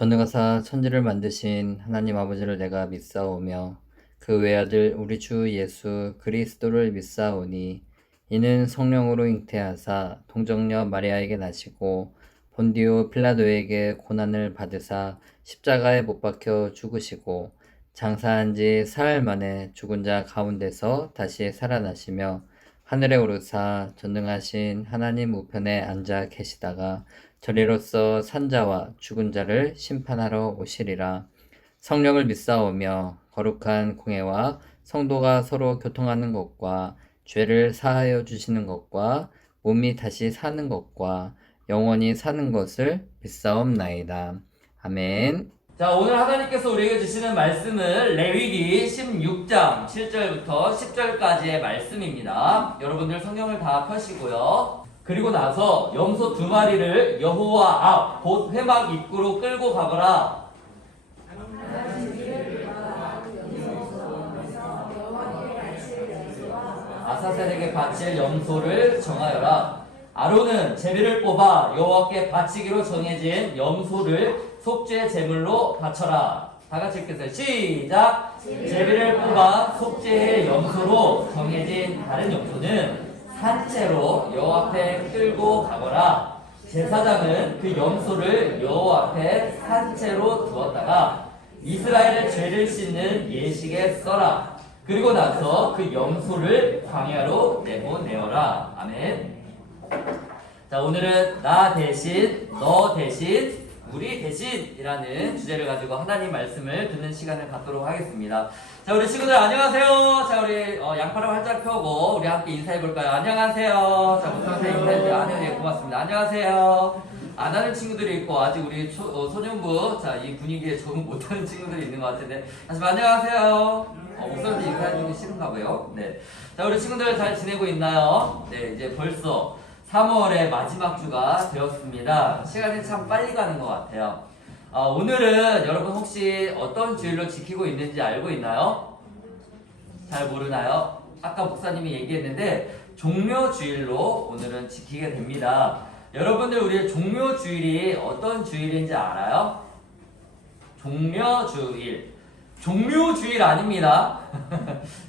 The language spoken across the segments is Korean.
전능하사 천지를 만드신 하나님 아버지를 내가 믿사오며 그 외아들 우리 주 예수 그리스도를 믿사오니 이는 성령으로 잉태하사 동정녀 마리아에게 나시고 본디오 필라도에게 고난을 받으사 십자가에 못 박혀 죽으시고 장사한 지 사흘 만에 죽은 자 가운데서 다시 살아나시며 하늘에 오르사 전능하신 하나님 우편에 앉아 계시다가 저리로서 산자와 죽은 자를 심판하러 오시리라. 성령을 믿사오며 거룩한 공회와 성도가 서로 교통하는 것과 죄를 사하여 주시는 것과 몸이 다시 사는 것과 영원히 사는 것을 믿사옵나이다. 아멘. 자, 오늘 하나님께서 우리에게 주시는 말씀은 레위기 16장 7절부터 10절까지의 말씀입니다. 여러분들 성경을 다 펴시고요. 그리고 나서 염소 2마리를 여호와 앞 곧 회막 입구로 끌고 가거라. 아사셀에게 바칠 염소를 정하여라. 아론은 제비를 뽑아 여호와께 바치기로 정해진 염소를 속죄 제물로 바쳐라. 다 같이 읽겠어요. 시작! 제비를 뽑아 속죄의 염소로 정해진 다른 염소는 산채로 여호와 앞에 끌고 가거라. 제사장은 그 염소를 여호와 앞에 산채로 두었다가 이스라엘의 죄를 씻는 예식에 써라. 그리고 나서 그 염소를 광야로 내보내어라. 아멘. 자, 오늘은 나 대신, 너 대신, 우리 대신이라는 주제를 가지고 하나님 말씀을 듣는 시간을 갖도록 하겠습니다. 자, 우리 친구들 안녕하세요. 자, 우리 양팔을 활짝 펴고 우리 함께 인사해 볼까요? 안녕하세요. 자, 부탁해 인사해 주세요. 네, 고맙습니다. 안녕하세요. 안 하는 친구들이 있고 아직 우리 소년부, 자, 이 분위기에 적응 못하는 친구들이 있는 것 같은데 다시 안녕하세요. 목소리 인사해 주기 싫은가 봐요. 네. 자, 우리 친구들 잘 지내고 있나요? 네, 이제 벌써 3월의 마지막 주가 되었습니다. 시간이 참 빨리 가는 것 같아요. 오늘은 여러분 혹시 어떤 주일로 지키고 있는지 알고 있나요? 잘 모르나요? 아까 목사님이 얘기했는데 종묘주일로 오늘은 지키게 됩니다. 여러분들 우리 종묘주일이 어떤 주일인지 알아요? 종묘주일. 종묘주일 아닙니다.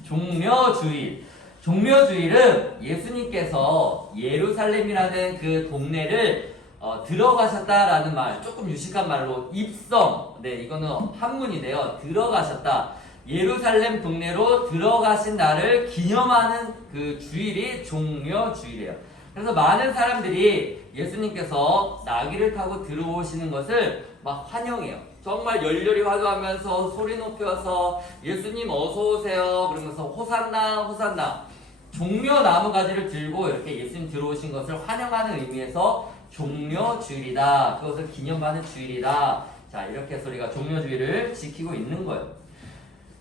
종묘주일. 종묘주일은 예수님께서 예루살렘이라는 그 동네를 들어가셨다라는 말, 조금 유식한 말로 입성, 네, 이거는 한문인데요. 들어가셨다. 예루살렘 동네로 들어가신 날을 기념하는 그 주일이 종묘주일이에요. 그래서 많은 사람들이 예수님께서 나귀를 타고 들어오시는 것을 막 환영해요. 정말 열렬히 환호하면서 소리 높여서 예수님 어서 오세요 그러면서 호산나 호산나. 종묘 나무가지를 들고 이렇게 예수님 들어오신 것을 환영하는 의미에서 종묘주일이다. 그것을 기념하는 주일이다. 자, 이렇게 해서 우리가 종묘주일을 지키고 있는 거예요.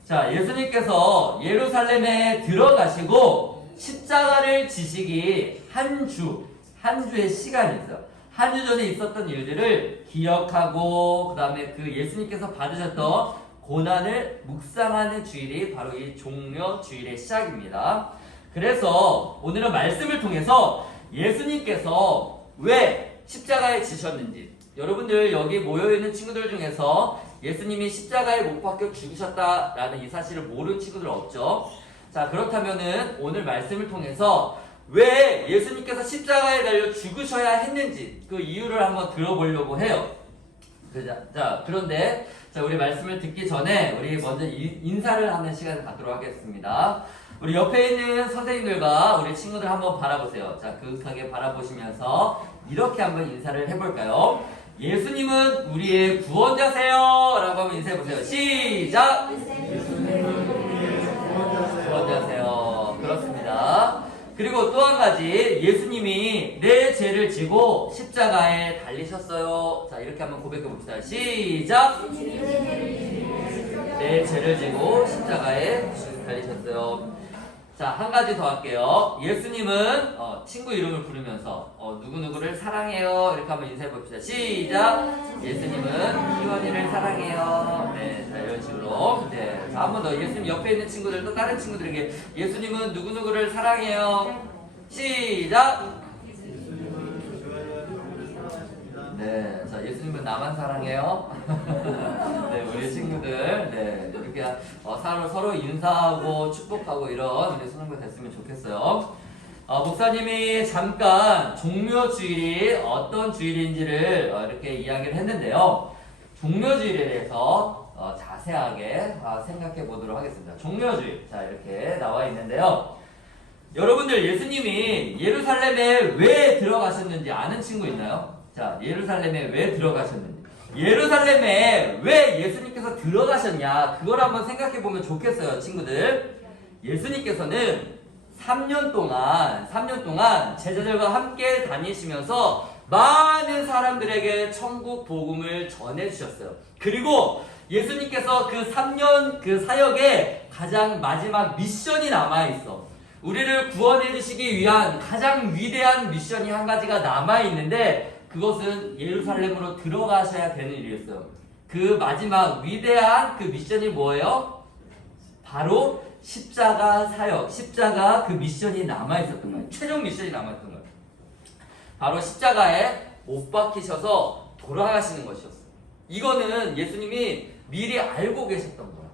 자, 예수님께서 예루살렘에 들어가시고 십자가를 지시기 한 주의 시간이 있어요. 한 주 전에 있었던 일들을 기억하고 그 다음에 그 예수님께서 받으셨던 고난을 묵상하는 주일이 바로 이 종묘주일의 시작입니다. 그래서 오늘은 말씀을 통해서 예수님께서 왜 십자가에 지셨는지, 여러분들 여기 모여있는 친구들 중에서 예수님이 십자가에 못 박혀 죽으셨다라는 이 사실을 모르는 친구들 없죠? 자, 그렇다면은 오늘 말씀을 통해서 왜 예수님께서 십자가에 달려 죽으셔야 했는지 그 이유를 한번 들어보려고 해요. 자, 그런데 우리 말씀을 듣기 전에 우리 먼저 인사를 하는 시간을 갖도록 하겠습니다. 우리 옆에 있는 선생님들과 우리 친구들 한번 바라보세요. 자, 그윽하게 바라보시면서 이렇게 한번 인사를 해볼까요? 예수님은 우리의 구원자세요 라고 한번 인사해보세요. 시작! 구원자세요. 그렇습니다. 그리고 또 한 가지, 예수님이 내 죄를 지고 십자가에 달리셨어요. 자, 이렇게 한번 고백해봅시다. 시작! 내 죄를 지고 십자가에 달리셨어요. 자, 한 가지 더 할게요. 예수님은 친구 이름을 부르면서 누구누구를 사랑해요. 이렇게 한번 인사해봅시다. 시작! 예수님은 희원이를 사랑해요. 네, 자, 이런 식으로. 네, 자, 한 번 더. 예수님 옆에 있는 친구들도 다른 친구들에게 예수님은 누구누구를 사랑해요. 시작! 네, 자, 예수님은 나만 사랑해요. 네, 우리 친구들, 네, 이렇게 사람을 서로 인사하고 축복하고 이런 우리 수능부 됐으면 좋겠어요. 목사님이 잠깐 종묘주일이 어떤 주일인지를 이렇게 이야기를 했는데요. 종묘주일에 대해서 자세하게 생각해 보도록 하겠습니다. 종묘주일, 자, 이렇게 나와 있는데요. 여러분들 예수님이 예루살렘에 왜 들어가셨는지 아는 친구 있나요? 자, 예루살렘에 왜 들어가셨는지. 예루살렘에 왜 예수님께서 들어가셨냐, 그걸 한번 생각해 보면 좋겠어요, 친구들. 예수님께서는 3년 동안 제자들과 함께 다니시면서 많은 사람들에게 천국 복음을 전해주셨어요. 그리고 예수님께서 그 3년 그 사역에 가장 마지막 미션이 남아있어. 우리를 구원해 주시기 위한 가장 위대한 미션이 한 가지가 남아있는데, 그것은 예루살렘으로 들어가셔야 되는 일이었어요. 그 마지막 위대한 그 미션이 뭐예요? 바로 십자가 사역, 십자가 그 미션이 남아있었던 거예요. 최종 미션이 남아있던 거예요. 바로 십자가에 못 박히셔서 돌아가시는 것이었어요. 이거는 예수님이 미리 알고 계셨던 거예요.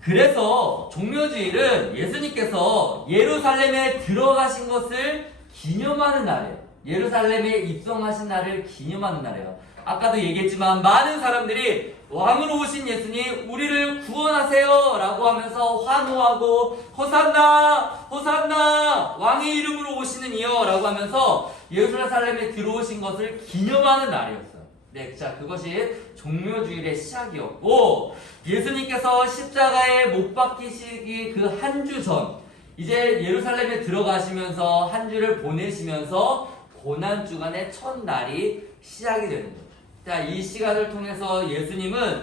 그래서 종묘주일은 예수님께서 예루살렘에 들어가신 것을 기념하는 날이에요. 예루살렘에 입성하신 날을 기념하는 날이에요. 아까도 얘기했지만 많은 사람들이 왕으로 오신 예수님 우리를 구원하세요 라고 하면서 환호하고 호산나 호산나 왕의 이름으로 오시는 이여 라고 하면서 예루살렘에 들어오신 것을 기념하는 날이었어요. 네, 자, 그것이 종묘주일의 시작이었고, 예수님께서 십자가에 못 박히시기 그 한 주 전, 이제 예루살렘에 들어가시면서 한 주를 보내시면서 고난주간의 첫날이 시작이 되는 거예요. 자, 이 시간을 통해서 예수님은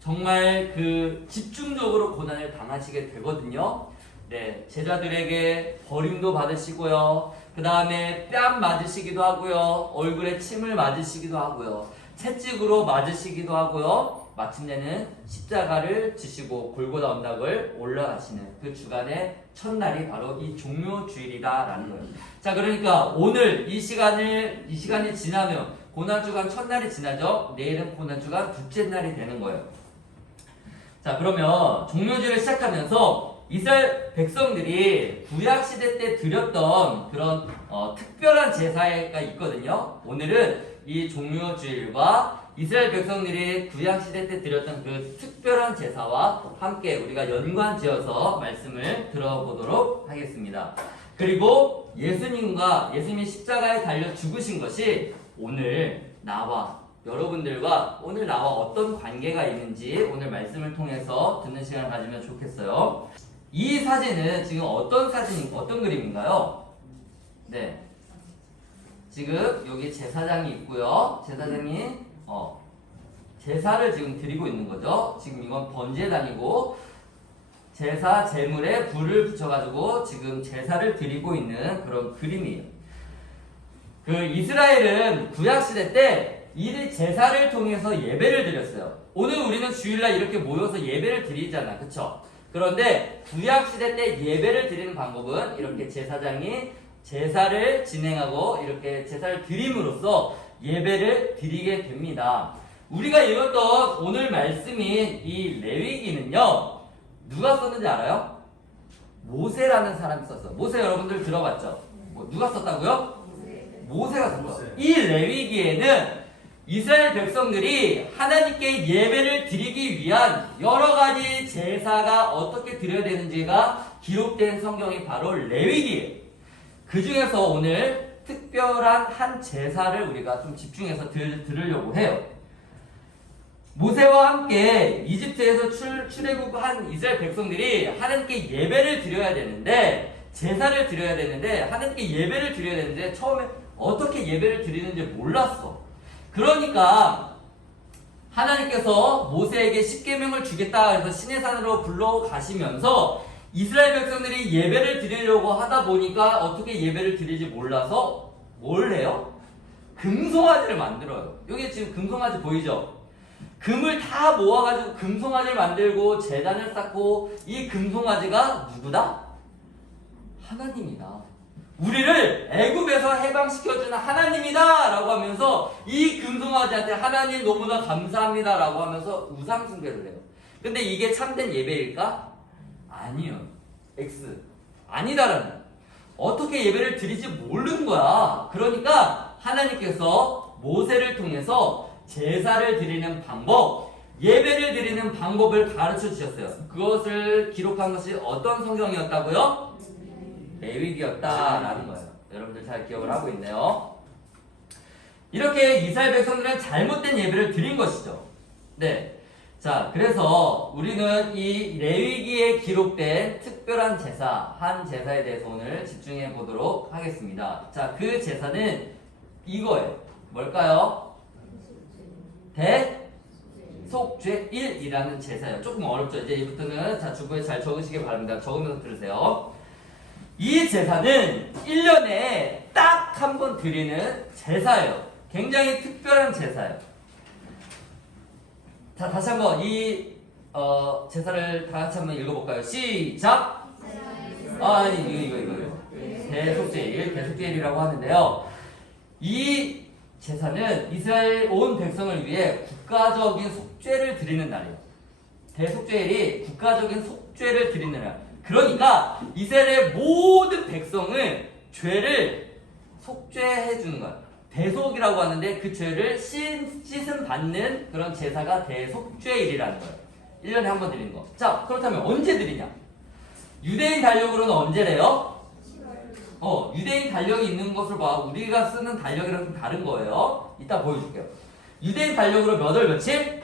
정말 그 집중적으로 고난을 당하시게 되거든요. 네, 제자들에게 버림도 받으시고요. 그 다음에 뺨 맞으시기도 하고요. 얼굴에 침을 맞으시기도 하고요. 채찍으로 맞으시기도 하고요. 마침내는 십자가를 지시고 골고다 언덕을 올라가시는 그 주간의 첫날이 바로 이 종묘주일이다라는 거예요. 자, 그러니까 오늘 이 시간이 지나면 고난주간 첫날이 지나죠. 내일은 고난주간 둘째 날이 되는 거예요. 자, 그러면 종묘주일을 시작하면서 이스라엘 백성들이 구약시대 때 드렸던 그런 특별한 제사가 있거든요. 오늘은 이 종묘주일과 이스라엘 백성들이 구약시대 때 드렸던 그 특별한 제사와 함께 우리가 연관지어서 말씀을 들어보도록 하겠습니다. 그리고 예수님이 십자가에 달려 죽으신 것이 오늘 나와 여러분들과 오늘 나와 어떤 관계가 있는지 오늘 말씀을 통해서 듣는 시간을 가지면 좋겠어요. 이 사진은 지금 어떤 그림인가요? 네. 지금 여기 제사장이 있고요. 제사장이 제사를 지금 드리고 있는 거죠. 지금 이건 번제단이고 제사 제물에 불을 붙여가지고 지금 제사를 드리고 있는 그런 그림이에요. 그 이스라엘은 구약시대 때 이 제사를 통해서 예배를 드렸어요. 오늘 우리는 주일날 이렇게 모여서 예배를 드리잖아, 그쵸? 그런데 구약시대 때 예배를 드리는 방법은 이렇게 제사장이 제사를 진행하고 이렇게 제사를 드림으로써 예배를 드리게 됩니다. 우리가 읽었던 오늘 말씀인 이 레위기는요, 누가 썼는지 알아요? 모세라는 사람이 썼어. 모세 여러분들 들어봤죠? 누가 썼다고요? 모세가 썼어요. 이 레위기에는 이스라엘 백성들이 하나님께 예배를 드리기 위한 여러 가지 제사가 어떻게 드려야 되는지가 기록된 성경이 바로 레위기예요. 그 중에서 오늘 특별한 한 제사를 우리가 좀 집중해서 들으려고 해요. 모세와 함께 이집트에서 출애굽한 이스라엘 백성들이 하나님께 예배를 드려야 되는데, 제사를 드려야 되는데, 하나님께 예배를 드려야 되는데 처음에 어떻게 예배를 드리는지 몰랐어. 그러니까 하나님께서 모세에게 십계명을 주겠다 해서 시내산으로 불러가시면서 이스라엘 백성들이 예배를 드리려고 하다 보니까 어떻게 예배를 드릴지 몰라서 뭘 해요? 금송아지를 만들어요. 여기 지금 금송아지 보이죠? 금을 다 모아가지고 금송아지를 만들고 제단을 쌓고, 이 금송아지가 누구다? 하나님이다. 우리를 애굽에서 해방시켜주는 하나님이다 라고 하면서 이 금송아지한테 하나님 너무나 감사합니다 라고 하면서 우상 숭배를 해요. 근데 이게 참된 예배일까? 아니요. X. 아니다라는 거야. 어떻게 예배를 드리지 모르는 거야. 그러니까 하나님께서 모세를 통해서 제사를 드리는 방법, 예배를 드리는 방법을 가르쳐 주셨어요. 그것을 기록한 것이 어떤 성경이었다고요? 레위기였다라는 거예요. 여러분들 잘 기억을 하고 있네요. 이렇게 이스라엘 백성들은 잘못된 예배를 드린 것이죠. 네. 자, 그래서 우리는 이 레위기에 기록된 특별한 제사, 한 제사에 대해서 오늘 집중해 보도록 하겠습니다. 자, 그 제사는 이거예요. 뭘까요? 대속죄일이라는 제사예요. 조금 어렵죠? 이제 이부터는 자, 주부에 잘 적으시기 바랍니다. 적으면서 들으세요. 이 제사는 1년에 딱 한 번 드리는 제사예요. 굉장히 특별한 제사예요. 자, 다시 한번 이 제사를 다 같이 한번 읽어볼까요? 시작! 이거. 대속죄일이라고 하는데요. 이 제사는 이스라엘 온 백성을 위해 국가적인 속죄를 드리는 날이에요. 대속죄일이 국가적인 속죄를 드리는 날. 그러니까 이스라엘의 모든 백성을 죄를 속죄해 주는 거예요. 대속이라고 하는데 그 죄를 씻음 받는 그런 제사가 대속죄일이라는 거예요. 1년에 한 번 드리는 거. 자, 그렇다면 언제 드리냐? 유대인 달력으로는 언제래요? 유대인 달력이 있는 것을 봐. 우리가 쓰는 달력이랑 좀 다른 거예요. 이따 보여줄게요. 유대인 달력으로 몇 월 며칠?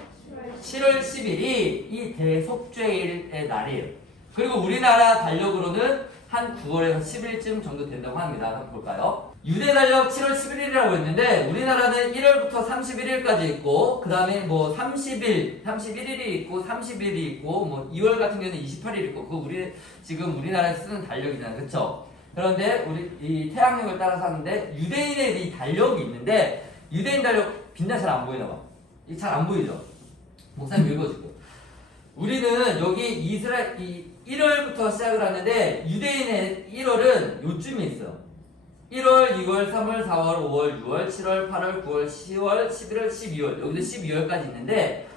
7월 10일이 이 대속죄일의 날이에요. 그리고 우리나라 달력으로는 한 9월에서 10일쯤 정도 된다고 합니다. 한번 볼까요? 유대 달력 7월 11일이라고 했는데 우리나라는 1월부터 31일까지 있고 그 다음에 뭐 31일이 있고 30일이 있고 뭐 2월 같은 경우는 28일 있고 그거 지금 우리나라에 쓰는 달력이잖아요. 그쵸? 그런데 우리 이 태양력을 따라서 하는데 유대인의 이 달력이 있는데 유대인 달력 빛나 잘 안 보이나 봐. 이게 잘 안 보이죠? 목사님 읽어줄게요. 우리는 여기 이스라엘 1월부터 시작을 하는데 유대인의 1월은 요쯤에 있어요. 1월, 2월, 3월, 4월, 5월, 6월, 7월, 8월, 9월, 10월, 11월, 12월 여기도 12월까지 있는데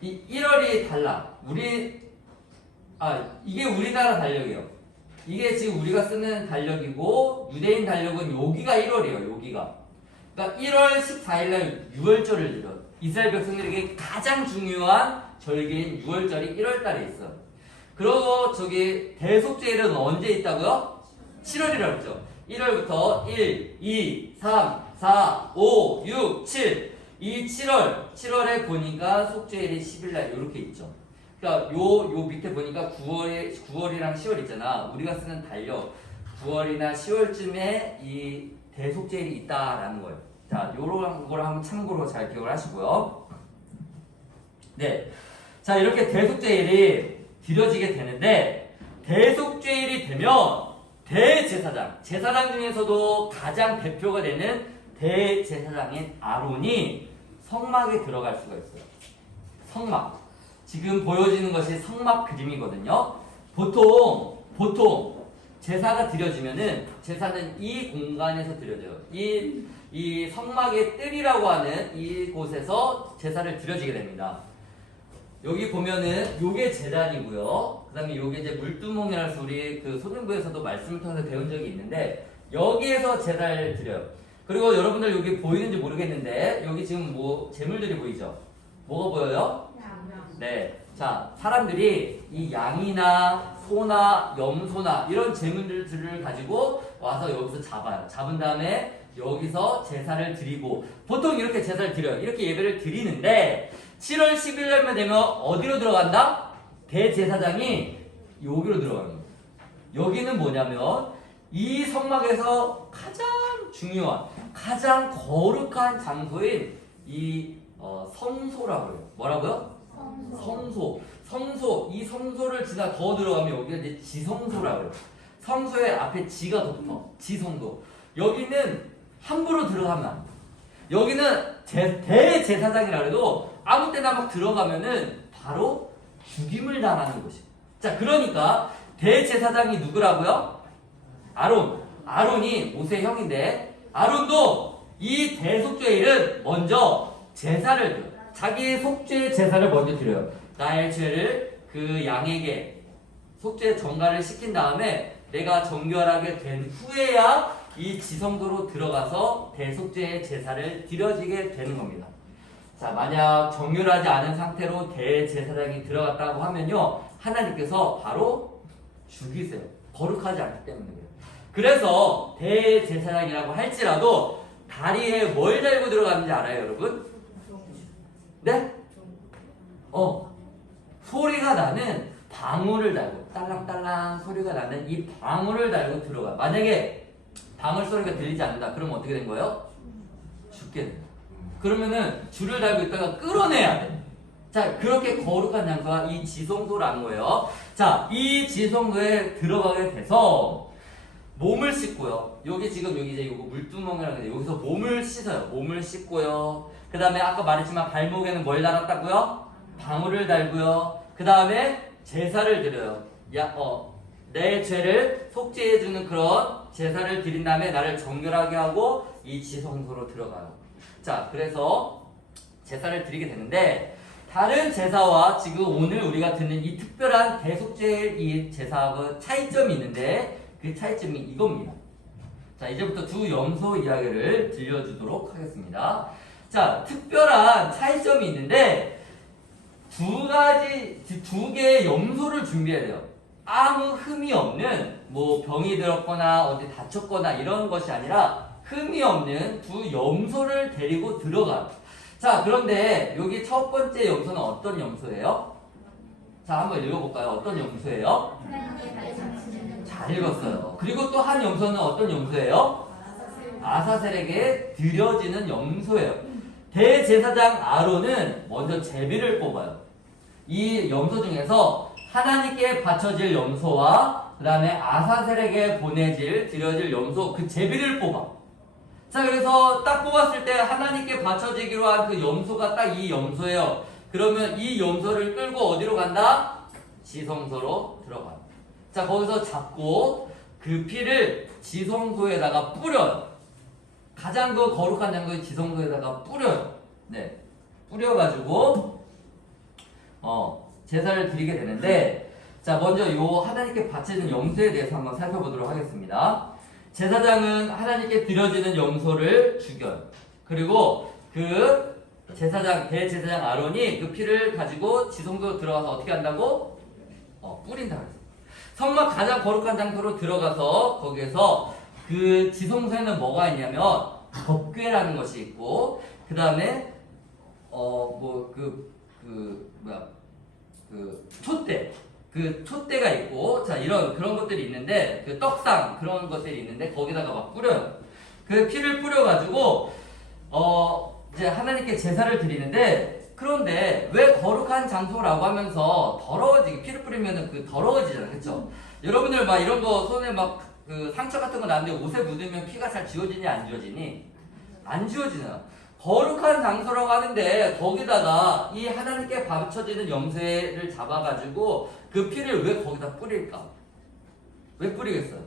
이 1월이 달라. 이게 우리나라 달력이에요. 이게 지금 우리가 쓰는 달력이고 유대인 달력은 여기가 1월이에요. 여기가. 그러니까 1월 14일날 6월절을 드려. 이스라엘 백성들에게 가장 중요한 절기인 6월절이 1월달에 있어요. 그리고 저기 대속죄일은 언제 있다고요? 7월이라고 했죠. 1월부터 1, 2, 3, 4, 5, 6, 7. 이 7월에 보니까 속죄일이 10일날 이렇게 있죠. 그러니까 요 밑에 보니까 9월이랑 10월 있잖아. 우리가 쓰는 달력 9월이나 10월쯤에 이 대속죄일이 있다라는 거예요. 자, 요런 걸 한번 참고로 잘 기억을 하시고요. 네. 자, 이렇게 대속죄일이 드려지게 되는데 대속죄일이 되면 제사장 중에서도 가장 대표가 되는 대제사장인 아론이 성막에 들어갈 수가 있어요. 성막. 지금 보여지는 것이 성막 그림이거든요. 보통 제사가 드려지면은 제사는 이 공간에서 드려져요. 이 성막의 뜰이라고 하는 이곳에서 제사를 드려지게 됩니다. 여기 보면은 요게 제단이고요. 그 다음에 요게 이제 물두멍이라서 우리 그 소등부에서도 말씀을 통해서 배운 적이 있는데 여기에서 제사를 드려요. 그리고 여러분들 여기 보이는지 모르겠는데 여기 지금 뭐 재물들이 보이죠? 뭐가 보여요? 네. 자, 사람들이 이 양이나 소나 염소나 이런 재물들을 가지고 와서 여기서 잡아요. 잡은 다음에 여기서 제사를 드리고 보통 이렇게 제사를 드려요. 이렇게 예배를 드리는데 7월 10일 날만 되면 어디로 들어간다? 대제사장이 여기로 들어가는 거예요. 여기는 뭐냐면 이 성막에서 가장 중요한 가장 거룩한 장소인 이 성소라고 해요. 뭐라고요? 성소. 이 성소를 지나 더 들어가면 여기가 이제 지성소라고 해요. 성소의 앞에 지가 더 붙어. 지성소. 여기는 함부로 들어가면 안 돼. 여기는 대제사장이라 해도 아무 때나 막 들어가면은 바로 죽임을 당하는 곳이에요. 자, 그러니까 대제사장이 누구라고요? 아론. 아론이 모세의 형인데 아론도 이 대속죄일은 먼저 제사를 드려요. 자기의 속죄 제사를 먼저 드려요. 나의 죄를 그 양에게 속죄 전가를 시킨 다음에 내가 정결하게 된 후에야 이 지성소로 들어가서 대속죄의 제사를 드려지게 되는 겁니다. 자, 만약 정결하지 않은 상태로 대제사장이 들어갔다고 하면요, 하나님께서 바로 죽이세요. 거룩하지 않기 때문에 그래요. 그래서 대제사장이라고 할지라도 다리에 뭘 달고 들어가는지 알아요, 여러분? 네? 소리가 나는 방울을 달고, 딸랑딸랑 소리가 나는 이 방울을 달고 들어가. 만약에 방울 소리가 들리지 않는다. 그러면 어떻게 된 거예요? 죽게 돼요. 그러면은 줄을 달고 있다가 끌어내야 돼. 자, 그렇게 거룩한 장소가 이 지성소라는 거예요. 자, 이 지성소에 들어가게 돼서 몸을 씻고요. 여기 지금 여기 이제 요거 물두멍이라는 게 여기서 몸을 씻어요. 몸을 씻고요. 그 다음에 아까 말했지만 발목에는 뭘 달았다고요? 방울을 달고요. 그 다음에 제사를 드려요. 내 죄를 속죄해주는 그런 제사를 드린 다음에 나를 정결하게 하고 이 지성소로 들어가요. 자, 그래서 제사를 드리게 되는데 다른 제사와 지금 오늘 우리가 듣는 이 특별한 대속죄 이 제사하고 차이점이 있는데 그 차이점이 이겁니다. 자, 이제부터 두 염소 이야기를 들려주도록 하겠습니다. 자, 특별한 차이점이 있는데 두 개의 염소를 준비해야 돼요. 아무 흠이 없는 뭐 병이 들었거나 어디 다쳤거나 이런 것이 아니라 흠이 없는 두 염소를 데리고 들어가. 자, 그런데 여기 첫 번째 염소는 어떤 염소예요? 자, 한번 읽어볼까요? 어떤 염소예요? 잘 읽었어요. 그리고 또 한 염소는 어떤 염소예요? 아사셀에게 드려지는 염소예요. 대제사장 아론은 먼저 제비를 뽑아요. 이 염소 중에서 하나님께 바쳐질 염소와 그 다음에 아사셀에게 드려질 염소 그 제비를 뽑아. 자, 그래서 딱 뽑았을 때 하나님께 바쳐지기로 한 그 염소가 딱 이 염소예요. 그러면 이 염소를 끌고 어디로 간다? 지성소로 들어가요. 자, 거기서 잡고 그 피를 지성소에다가 뿌려요. 가장 그 거룩한 장소의 지성소에다가 뿌려요. 네, 뿌려가지고 제사를 드리게 되는데, 자, 먼저 요 하나님께 바쳐지는 염소에 대해서 한번 살펴보도록 하겠습니다. 제사장은 하나님께 드려지는 염소를 죽여요. 그리고 그 대제사장 아론이 그 피를 가지고 지성소로 들어가서 어떻게 한다고? 뿌린다 그랬어요. 성막 가장 거룩한 장소로 들어가서 거기에서 그 지성소에는 뭐가 있냐면 법궤라는 것이 있고, 그 다음에 촛대가 있고, 자, 그런 것들이 있는데, 그 떡상, 그런 것들이 있는데, 거기다가 막 뿌려요. 그 피를 뿌려가지고, 이제 하나님께 제사를 드리는데, 그런데 왜 거룩한 장소라고 하면서 피를 뿌리면은 그 더러워지잖아요. 그쵸? 여러분들 막 이런 거 손에 막 그 상처 같은 거 나는데 옷에 묻으면 피가 잘 지워지니 안 지워지니? 안 지워지잖아. 거룩한 장소라고 하는데 거기다가 이 하나님께 바쳐지는 염소를 잡아가지고 그 피를 왜 거기다 뿌릴까? 왜 뿌리겠어요?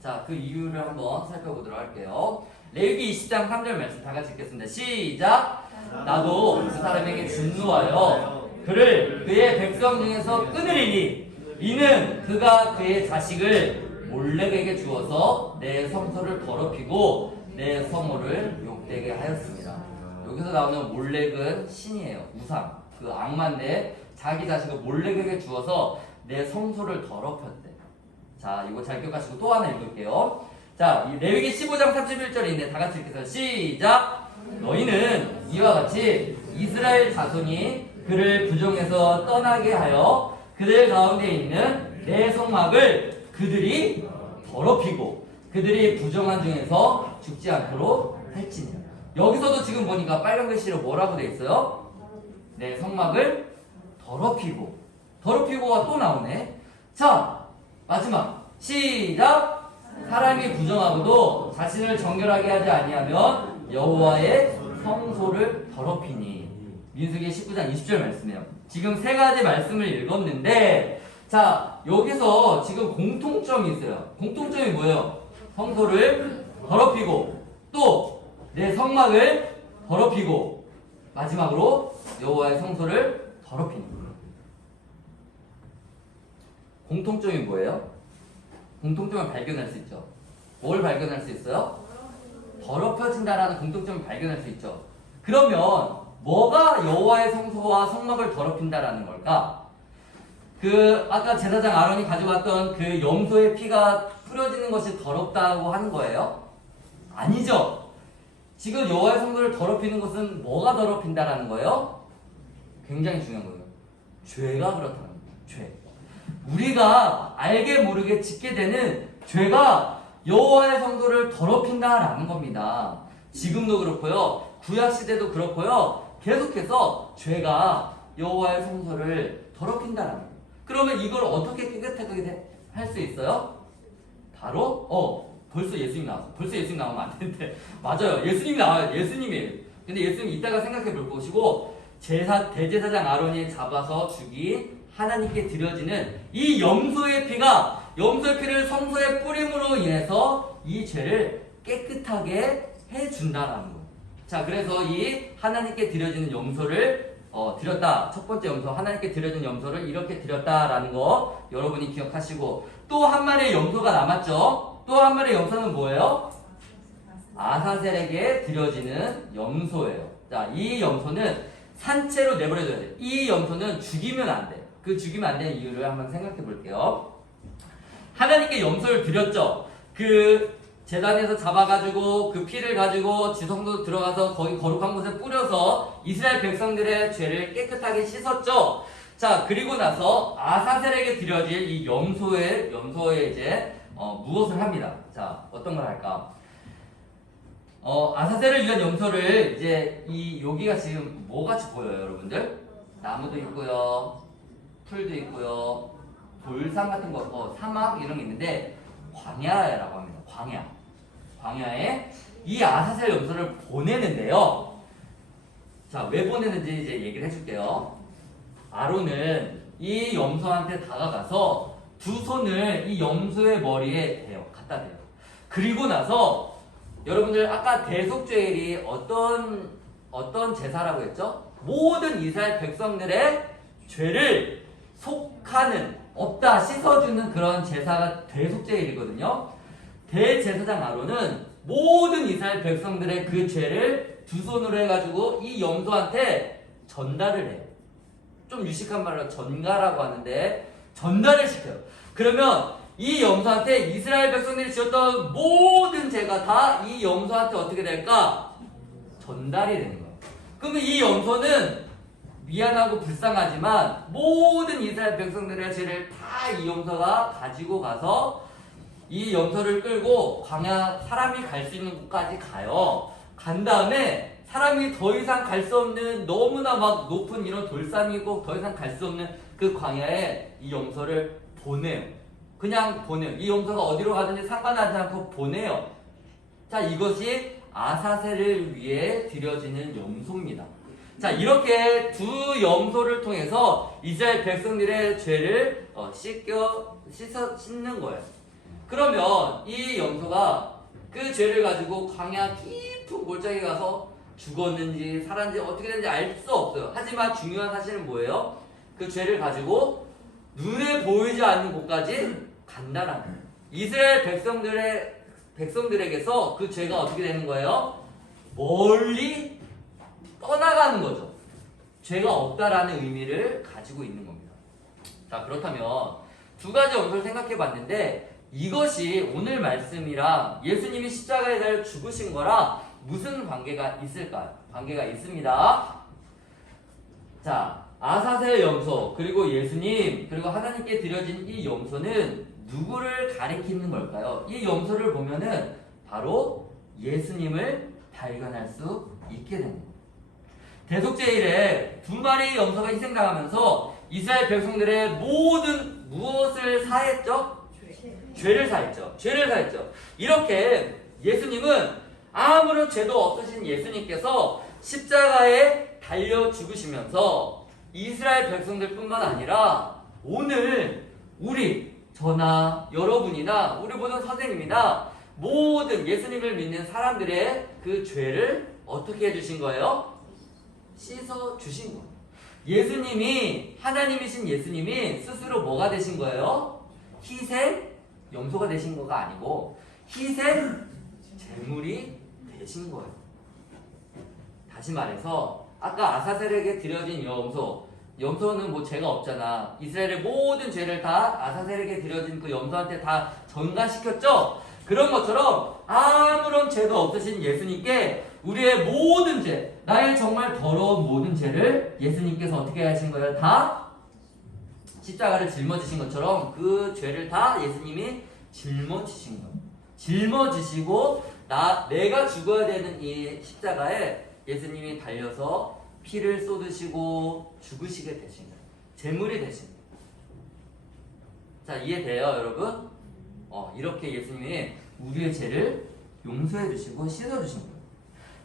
자, 그 이유를 한번 살펴보도록 할게요. 레위기 20장 3절 말씀 다 같이 읽겠습니다. 시작! 나도 그 사람에게 진노하여 그를 그의 백성 중에서 끊으리니 이는 그가 그의 자식을 몰렉에게 주어서 내 성소를 더럽히고 내 성호를 욕되게 하였습니다. 여기서 나오는 몰렉은 신이에요. 우상. 그 악마인데 자기 자식을 몰렉에게 주어서 내 성소를 더럽혔대. 자, 이거 잘 기억하시고 또 하나 읽을게요. 자, 이 레위기 15장 31절인데 다 같이 읽겠습니다. 시작! 너희는 이와 같이 이스라엘 자손이 그를 부정해서 떠나게 하여 그들 가운데 있는 내 성막을 그들이 더럽히고 그들이 부정한 중에서 죽지 않도록 할지니라. 여기서도 지금 보니까 빨간 글씨로 뭐라고 돼 있어요? 내 성막을 더럽히고가 또 나오네. 자, 마지막 시작. 사람이 부정하고도 자신을 정결하게 하지 아니하면 여호와의 성소를 더럽히니. 민수기 19장 20절 말씀이에요. 지금 세 가지 말씀을 읽었는데, 자, 여기서 지금 공통점이 있어요. 공통점이 뭐예요? 성소를 더럽히고 또 내 성막을 더럽히고 마지막으로 여호와의 성소를 더럽히는 거예요. 공통점이 뭐예요? 공통점을 발견할 수 있죠. 뭘 발견할 수 있어요? 더럽혀진다라는 공통점을 발견할 수 있죠. 그러면 뭐가 여호와의 성소와 성막을 더럽힌다라는 걸까? 아까 제사장 아론이 가져갔던 그 염소의 피가 뿌려지는 것이 더럽다고 하는 거예요? 아니죠. 지금 여호와의 성소를 더럽히는 것은 뭐가 더럽힌다라는 거예요? 굉장히 중요한 거예요. 죄가 그렇다는 거예요. 죄. 우리가 알게 모르게 짓게 되는 죄가 여호와의 성소를 더럽힌다라는 겁니다. 지금도 그렇고요. 구약 시대도 그렇고요. 계속해서 죄가 여호와의 성소를 더럽힌다라는 거예요. 그러면 이걸 어떻게 깨끗하게 할 수 있어요? 바로 벌써 예수님 나왔어. 벌써 예수님 나오면 안 되는데 맞아요. 예수님이 나와요. 예수님이에요. 근데 예수님 이따가 생각해 볼 것이고 대제사장 아론이 잡아서 죽인 하나님께 드려지는 이 염소의 피를 성소에 뿌림으로 인해서 이 죄를 깨끗하게 해준다라는 거예요. 자, 그래서 이 하나님께 드려지는 염소를 드렸다. 첫 번째 염소, 하나님께 드려진 염소를 이렇게 드렸다라는 거 여러분이 기억하시고 또 한 마리의 염소가 남았죠. 또 한 마리의 염소는 뭐예요? 아사셀에게 드려지는 염소예요. 자, 이 염소는 산채로 내버려둬야 돼. 이 염소는 죽이면 안 돼. 그 죽이면 안 되는 이유를 한번 생각해 볼게요. 하나님께 염소를 드렸죠. 그 제단에서 잡아가지고 그 피를 가지고 지성소 들어가서 거기 거룩한 곳에 뿌려서 이스라엘 백성들의 죄를 깨끗하게 씻었죠. 자, 그리고 나서 아사셀에게 드려질 이 염소에 이제 무엇을 합니다. 자, 어떤 걸 할까? 아사셀을 위한 염소를 이제 여기가 지금 뭐같이 보여요, 여러분들? 나무도 있고요, 풀도 있고요, 돌산 같은 거, 사막 이런 게 있는데 광야라고 합니다. 광야에 이 아사셀 염소를 보내는데요. 자, 왜 보내는지 이제 얘기를 해줄게요. 아론은 이 염소한테 다가가서 두 손을 이 염소의 머리에 갖다 대요. 그리고 나서 여러분들 아까 대속죄일이 어떤 제사라고 했죠? 모든 이스라엘 백성들의 죄를 속하는 없다 씻어주는 그런 제사가 대속죄일이거든요. 대제사장 아론은 모든 이스라엘 백성들의 그 죄를 두 손으로 해가지고 이 염소한테 전달을 해요. 좀 유식한 말로 전가라고 하는데 전달을 시켜요. 그러면 이 염소한테 이스라엘 백성들이 지었던 모든 죄가 다 이 염소한테 어떻게 될까? 전달이 되는 거예요. 그러면 이 염소는 미안하고 불쌍하지만 모든 이스라엘 백성들의 죄를 다 이 염소가 가지고 가서 이 염소를 끌고 광야 사람이 갈 수 있는 곳까지 가요. 간 다음에 사람이 더 이상 갈 수 없는 너무나 막 높은 이런 돌산이고 더 이상 갈 수 없는 그 광야에 이 염소를 보내요. 그냥 보내요. 이 염소가 어디로 가든지 상관하지 않고 보내요. 자, 이것이 아사셀을 위해 드려지는 염소입니다. 자, 이렇게 두 염소를 통해서 이스라엘 백성들의 죄를 씻는 거예요. 그러면 이 염소가 그 죄를 가지고 광야 깊은 골짜기에 가서 죽었는지 살았는지 어떻게 됐는지 알 수 없어요. 하지만 중요한 사실은 뭐예요? 그 죄를 가지고 눈에 보이지 않는 곳까지 간다라는 거예요. 이스라엘 백성들에게서 그 죄가 어떻게 되는 거예요? 멀리 떠나가는 거죠. 죄가 없다라는 의미를 가지고 있는 겁니다. 자, 그렇다면 두 가지 염소를 생각해 봤는데 이것이 오늘 말씀이랑 예수님이 십자가에 달려 죽으신 거랑 무슨 관계가 있을까요? 관계가 있습니다. 자, 아사셀 염소, 그리고 예수님, 그리고 하나님께 드려진 이 염소는 누구를 가리키는 걸까요? 이 염소를 보면은 바로 예수님을 발견할 수 있게 됩니다. 대속죄일에 두 마리의 염소가 희생당하면서 이스라엘 백성들의 모든 무엇을 사했죠? 죄를 사했죠. 이렇게 예수님은 아무런 죄도 없으신 예수님께서 십자가에 달려 죽으시면서 이스라엘 백성들뿐만 아니라 오늘 저나 여러분이나 우리 모든 선생님이나 모든 예수님을 믿는 사람들의 그 죄를 어떻게 해주신 거예요? 씻어주신 거예요. 예수님이, 하나님이신 예수님이 스스로 뭐가 되신 거예요? 희생 염소가 되신 거가 아니고 희생 제물이 되신 거예요. 다시 말해서 아까 아사셀에게 드려진 염소는 뭐 죄가 없잖아. 이스라엘의 모든 죄를 다 아사셀에게 드려진 그 염소한테 다 전가시켰죠? 그런 것처럼 아무런 죄도 없으신 예수님께 우리의 모든 죄, 나의 정말 더러운 모든 죄를 예수님께서 어떻게 하신 거예요? 다 십자가를 짊어지신 것처럼 그 죄를 다 예수님이 짊어지신 거예요. 짊어지시고 내가 죽어야 되는 이 십자가에 예수님이 달려서 피를 쏟으시고 죽으시게 되신 거예요. 제물이 되신 거예요. 자, 이해돼요, 여러분? 이렇게 예수님이 우리의 죄를 용서해 주시고 씻어 주신 거예요.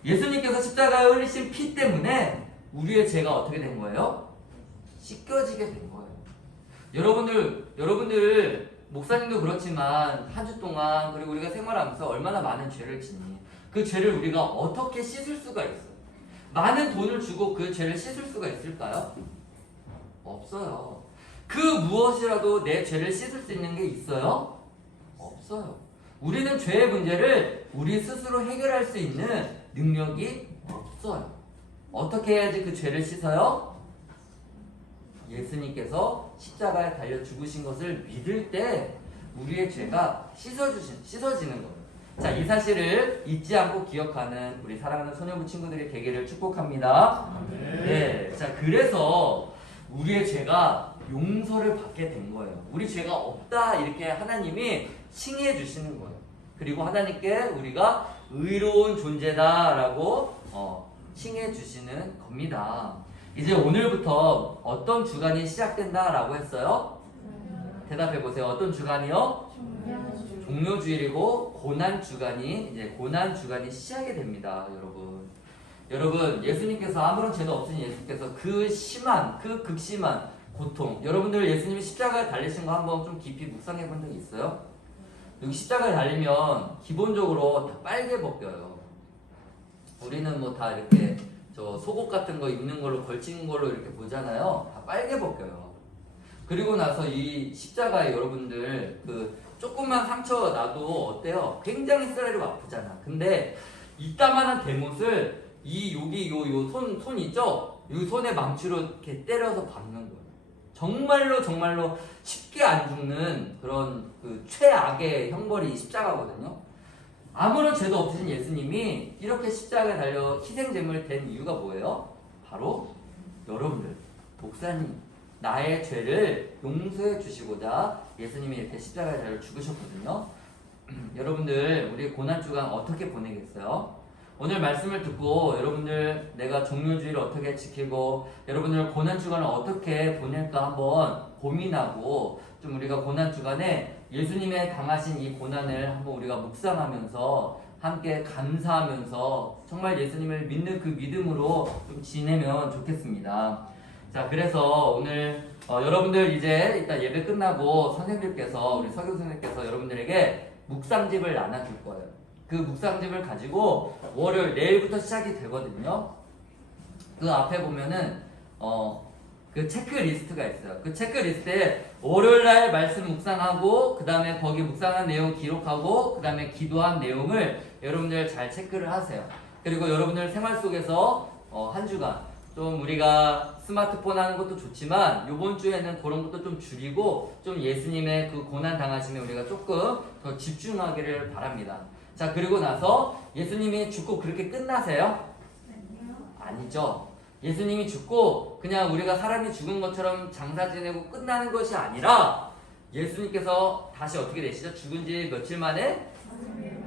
예수님께서 십자가에 흘리신 피 때문에 우리의 죄가 어떻게 된 거예요? 씻겨지게 된 거예요. 여러분들 목사님도 그렇지만 한 주 동안 그리고 우리가 생활하면서 얼마나 많은 죄를 짓니? 그 죄를 우리가 어떻게 씻을 수가 있어요? 많은 돈을 주고 그 죄를 씻을 수가 있을까요? 없어요. 그 무엇이라도 내 죄를 씻을 수 있는 게 있어요? 없어요. 우리는 죄의 문제를 우리 스스로 해결할 수 있는 능력이 없어요. 어떻게 해야지 그 죄를 씻어요? 예수님께서 십자가에 달려 죽으신 것을 믿을 때 우리의 죄가 씻어지는 거예요. 자, 이 사실을 잊지 않고 기억하는 우리 사랑하는 소년부 친구들이 되기를 축복합니다. 네. 자, 그래서 우리의 죄가 용서를 받게 된 거예요. 우리 죄가 없다 이렇게 하나님이 칭해 주시는 거예요. 그리고 하나님께 우리가 의로운 존재다라고 칭해 주시는 겁니다. 이제 오늘부터 어떤 주간이 시작된다라고 했어요? 대답해 보세요. 어떤 주간이요? 종료주일이고 고난 주간이 시작이 됩니다, 여러분. 여러분, 예수님께서 아무런 죄도 없으신 예수님께서 그 극심한 고통, 여러분들 예수님이 십자가에 달리신 거 한번 좀 깊이 묵상해 본 적 있어요? 여기 십자가에 달리면 기본적으로 다 빨개 벗겨요. 우리는 뭐 다 이렇게 저 속옷 같은 거 입는 걸로 걸친 걸로 이렇게 보잖아요. 다 빨개 벗겨요. 그리고 나서 이 십자가에 여러분들 그 조금만 상처 나도 어때요? 굉장히 쓰라리로 아프잖아. 근데 이따만한 대못을 여기 요 손 있죠? 이 손에 망치로 이렇게 때려서 박는 거예요. 정말로 쉽게 안 죽는 그런 그 최악의 형벌이 십자가거든요. 아무런 죄도 없으신 예수님이 이렇게 십자가에 달려 희생제물 된 이유가 뭐예요? 바로 여러분들, 목사님, 나의 죄를 용서해 주시고자 예수님이 이렇게 십자가에 달려 죽으셨거든요. 여러분들, 우리 고난주간 어떻게 보내겠어요? 오늘 말씀을 듣고 여러분들 내가 종료주의를 어떻게 지키고 여러분들 고난주간을 어떻게 보낼까 한번 고민하고 좀 우리가 고난주간에 예수님의 당하신 이 고난을 한번 우리가 묵상하면서 함께 감사하면서 정말 예수님을 믿는 그 믿음으로 좀 지내면 좋겠습니다. 자, 그래서 오늘 여러분들 이제 이따 예배 끝나고 선생님께서 우리 서교 선생님께서 여러분들에게 묵상집을 나눠줄 거예요. 그 묵상집을 가지고 월요일 내일부터 시작이 되거든요. 그 앞에 보면은 그 체크리스트가 있어요. 그 체크리스트에 월요일날 말씀 묵상하고 그 다음에 거기 묵상한 내용 기록하고 그 다음에 기도한 내용을 여러분들 잘 체크를 하세요. 그리고 여러분들 생활 속에서 한 주간 좀 우리가 스마트폰 하는 것도 좋지만 요번 주에는 그런 것도 좀 줄이고 좀 예수님의 그 고난 당하심에 우리가 조금 더 집중하기를 바랍니다. 자, 그리고 나서 예수님이 죽고 그렇게 끝나세요? 아니죠. 예수님이 죽고 그냥 우리가 사람이 죽은 것처럼 장사 지내고 끝나는 것이 아니라 예수님께서 다시 어떻게 되시죠? 죽은 지 며칠 만에?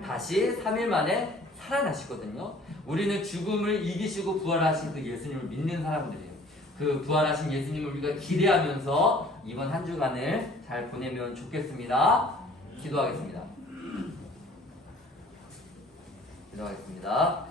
다시 3일 만에 살아나시거든요. 우리는 죽음을 이기시고 부활하신 그 예수님을 믿는 사람들이에요. 그 부활하신 예수님을 우리가 기대하면서 이번 한 주간을 잘 보내면 좋겠습니다. 기도하겠습니다. 기도하겠습니다.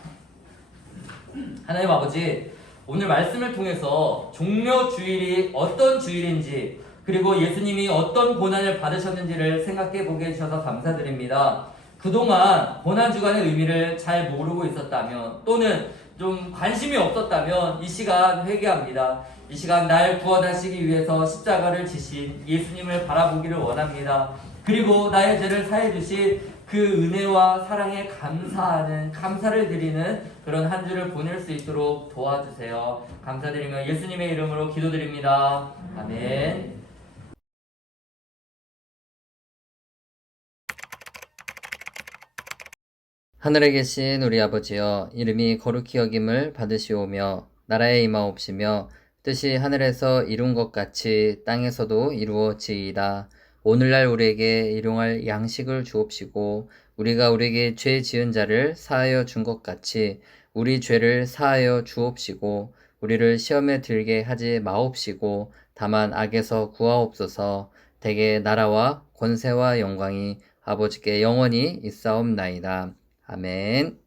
하나님 아버지, 오늘 말씀을 통해서 종료주일이 어떤 주일인지 그리고 예수님이 어떤 고난을 받으셨는지를 생각해 보게 해주셔서 감사드립니다. 그동안 고난주간의 의미를 잘 모르고 있었다면 또는 좀 관심이 없었다면 이 시간 회개합니다. 이 시간 날 구원하시기 위해서 십자가를 지신 예수님을 바라보기를 원합니다. 그리고 나의 죄를 사해 주신 그 은혜와 사랑에 감사하는, 감사를 드리는 그런 한 주를 보낼 수 있도록 도와주세요. 감사드리며 예수님의 이름으로 기도드립니다. 아멘. 하늘에 계신 우리 아버지여, 이름이 거룩히 여김을 받으시오며 나라에 임하옵시며 뜻이 하늘에서 이룬 것 같이 땅에서도 이루어지이다. 오늘날 우리에게 일용할 양식을 주옵시고 우리가 우리에게 죄 지은 자를 사하여 준 것 같이 우리 죄를 사하여 주옵시고 우리를 시험에 들게 하지 마옵시고 다만 악에서 구하옵소서. 대개 나라와 권세와 영광이 아버지께 영원히 있사옵나이다. 아멘.